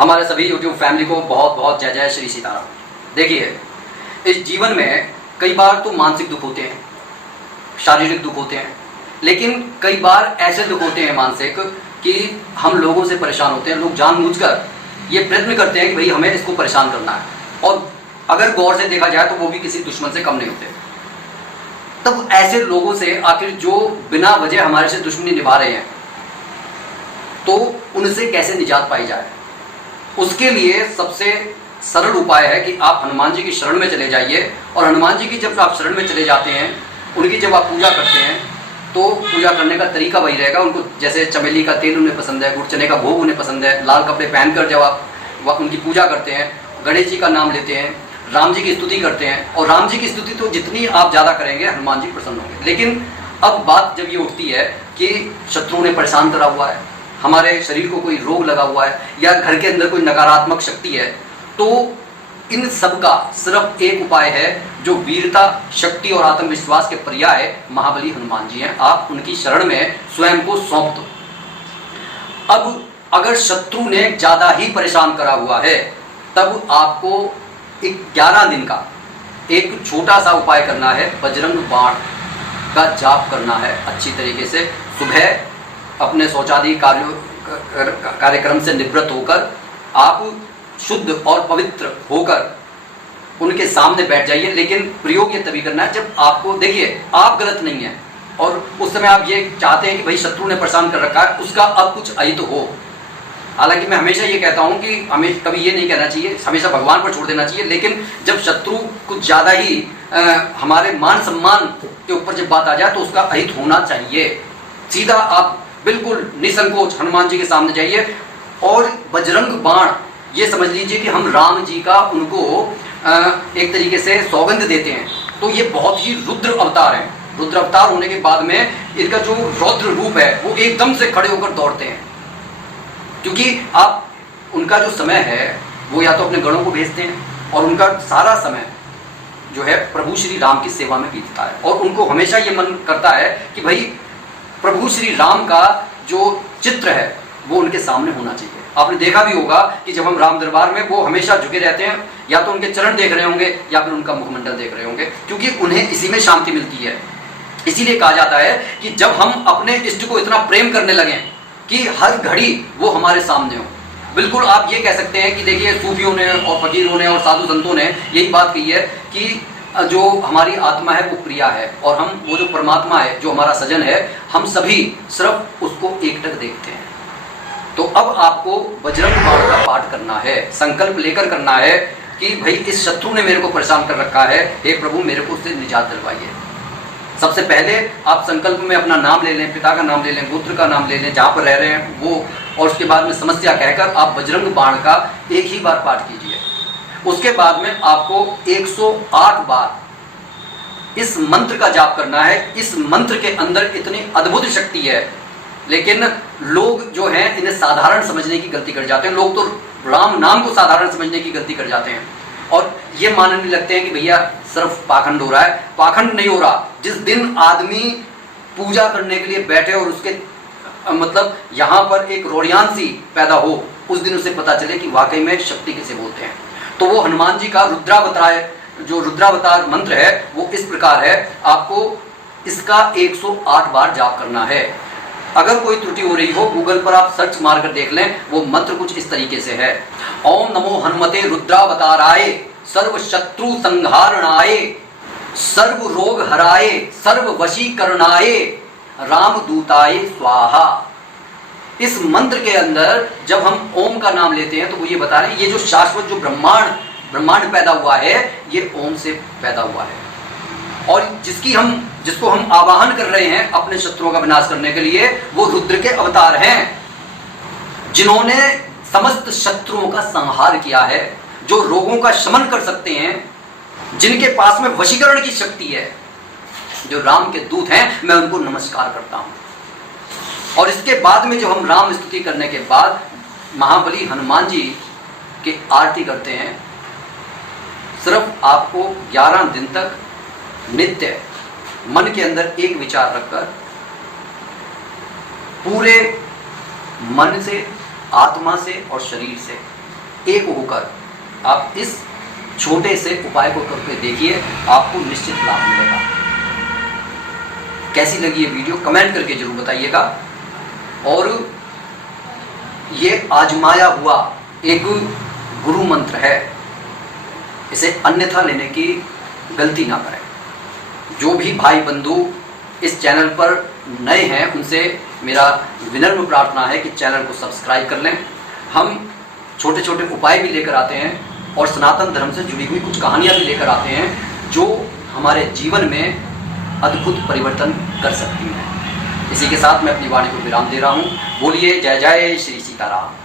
हमारे सभी YouTube family को बहुत बहुत जय जय श्री सीताराम। देखिए, इस जीवन में कई बार तो मानसिक दुख होते हैं, शारीरिक दुख होते हैं, लेकिन कई बार ऐसे दुख होते हैं मानसिक कि हम लोगों से परेशान होते हैं। लोग जानबूझकर ये प्रयत्न करते हैं कि भाई हमें इसको परेशान करना है, और अगर गौर से देखा जाए तो वो भी किसी दुश्मन से कम नहीं होते। तब ऐसे लोगों से आखिर जो बिना वजह हमारे से दुश्मनी निभा रहे हैं, तो उनसे कैसे निजात पाई जाए, उसके लिए सबसे सरल उपाय है कि आप हनुमान जी की शरण में चले जाइए। और हनुमान जी की जब आप शरण में चले जाते हैं, उनकी जब आप पूजा करते हैं, तो पूजा करने का तरीका वही रहेगा। उनको जैसे चमेली का तेल उन्हें पसंद है, गुड़ चने का भोग उन्हें पसंद है, लाल कपड़े पहनकर जब आप उनकी पूजा करते हैं, गणेश जी का नाम लेते हैं, राम जी की स्तुति करते हैं, और राम जी की स्तुति तो जितनी आप ज़्यादा करेंगे हनुमान जी प्रसन्न होंगे। लेकिन अब बात जब ये उठती है कि शत्रु ने परेशान करा हुआ है, हमारे शरीर को कोई रोग लगा हुआ है, या घर के अंदर कोई नकारात्मक शक्ति है, तो इन सब का सिर्फ एक उपाय है जो वीरता, शक्ति और आत्मविश्वास के पर्याय महाबली हनुमान जी हैं। आप उनकी शरण में स्वयं को सौंप दो। अब अगर शत्रु ने ज़्यादा ही परेशान करा हुआ है, तब आपको 11 दिन का एक छोटा सा उपाय करना है। बजरंग बाण का जाप करना है अच्छी तरीके से। सुबह अपने शौचादि कार्यक्रम से निवृत्त होकर आप शुद्ध और पवित्र होकर उनके सामने बैठ जाइए। लेकिन प्रयोग ये तभी करना है जब आपको, देखिए आप गलत नहीं है, और उस समय आप ये चाहते हैं कि भाई शत्रु ने परेशान कर रखा है, उसका अब कुछ अहित हो। हालांकि मैं हमेशा ये कहता हूं कि हमें कभी ये नहीं कहना चाहिए, हमेशा भगवान पर छोड़ देना चाहिए। लेकिन जब शत्रु कुछ ज़्यादा ही हमारे मान सम्मान के ऊपर जब बात आ जाए, तो उसका अहित होना चाहिए। सीधा आप बिल्कुल निसंकोच हनुमान जी के सामने जाइए और बजरंग बाण, ये समझ लीजिए कि हम राम जी का उनको एक तरीके से सौगंध देते हैं। तो ये बहुत ही रुद्र अवतार हैं। रुद्र अवतार होने के बाद में इनका जो रौद्र रूप है, वो एकदम से खड़े होकर दौड़ते हैं, क्योंकि आप उनका जो समय है वो या तो अपने गणों को भेजते हैं, और उनका सारा समय जो है प्रभु श्री राम की सेवा में बीतता है। और उनको हमेशा ये मन करता है कि भाई प्रभु श्री राम का जो चित्र है वो उनके सामने होना चाहिए। आपने देखा भी होगा कि जब हम राम दरबार में, वो हमेशा झुके रहते हैं, या तो उनके चरण देख रहे होंगे या फिर उनका मुखमंडल देख रहे होंगे, क्योंकि उन्हें इसी में शांति मिलती है। इसीलिए कहा जाता है कि जब हम अपने इष्ट को इतना प्रेम करने लगें कि हर घड़ी वो हमारे सामने हो। बिल्कुल आप ये कह सकते हैं कि देखिए, सूफियों ने और फकीरों ने और साधु संतों ने यही बात कही है कि जो हमारी आत्मा है वो प्रिया है, और हम वो जो परमात्मा है, जो हमारा सजन है, हम सभी सिर्फ उसको एकटक देखते हैं। तो अब आपको बजरंग बाण का पाठ करना है, संकल्प लेकर करना है कि भाई इस शत्रु ने मेरे को परेशान कर रखा है, हे प्रभु मेरे को उससे निजात दिलवाइए। सबसे पहले आप संकल्प में अपना नाम ले लें, पिता का नाम ले लें, पुत्र का नाम ले लें, जहाँ पर रह रहे हैं वो, और उसके बाद में समस्या कहकर आप बजरंग बाण का एक ही बार पाठ कीजिए। उसके बाद में आपको 108 बार इस मंत्र का जाप करना है। इस मंत्र के अंदर इतनी अद्भुत शक्ति है, लेकिन लोग जो हैं इन्हें साधारण समझने की गलती कर जाते हैं। लोग तो राम नाम को साधारण समझने की गलती कर जाते हैं, और ये मानने लगते हैं कि भैया सिर्फ पाखंड हो रहा है। पाखंड नहीं हो रहा। जिस दिन आदमी पूजा करने के लिए बैठे और उसके मतलब यहाँ पर एक रोड़ियान सी पैदा हो, उस दिन उसे पता चले कि वाकई में शक्ति किसे बोलते हैं। तो वो हनुमान जी का रुद्रावतार मंत्र है, वो इस प्रकार है। आपको इसका 108 बार जाप करना है। अगर कोई त्रुटि हो रही हो, गूगल पर आप सर्च मार कर देख लें। वो मंत्र कुछ इस तरीके से है। ओम नमो हनुमते रुद्रावताराय, सर्व शत्रु संहारणाय, सर्व रोग हराय, सर्व वशीकरणाय, रामदूताय स्वाहा। इस मंत्र के अंदर जब हम ओम का नाम लेते हैं, तो वो ये बता रहे हैं ये जो शाश्वत जो ब्रह्मांड पैदा हुआ है, ये ओम से पैदा हुआ है। और जिसको हम आवाहन कर रहे हैं अपने शत्रुओं का विनाश करने के लिए, वो रुद्र के अवतार हैं, जिन्होंने समस्त शत्रुओं का संहार किया है, जो रोगों का शमन कर सकते हैं, जिनके पास में वशीकरण की शक्ति है, जो राम के दूत हैं। मैं उनको नमस्कार करता हूं। और इसके बाद में जो हम राम स्तुति करने के बाद महाबली हनुमान जी की आरती करते हैं, सिर्फ आपको 11 दिन तक नित्य मन के अंदर एक विचार रखकर पूरे मन से, आत्मा से और शरीर से एक होकर आप इस छोटे से उपाय को करके देखिए, आपको निश्चित लाभ मिलेगा। कैसी लगी ये वीडियो कमेंट करके जरूर बताइएगा। और ये आजमाया हुआ एक गुरु मंत्र है, इसे अन्यथा लेने की गलती ना करें। जो भी भाई बंधु इस चैनल पर नए हैं उनसे मेरा विनम्र प्रार्थना है कि चैनल को सब्सक्राइब कर लें। हम छोटे छोटे उपाय भी लेकर आते हैं और सनातन धर्म से जुड़ी हुई कुछ कहानियाँ भी लेकर आते हैं जो हमारे जीवन में अद्भुत परिवर्तन कर सकती हैं। इसी के साथ मैं अपनी वाणी को विराम दे रहा हूँ। बोलिए जय जय श्री सीताराम।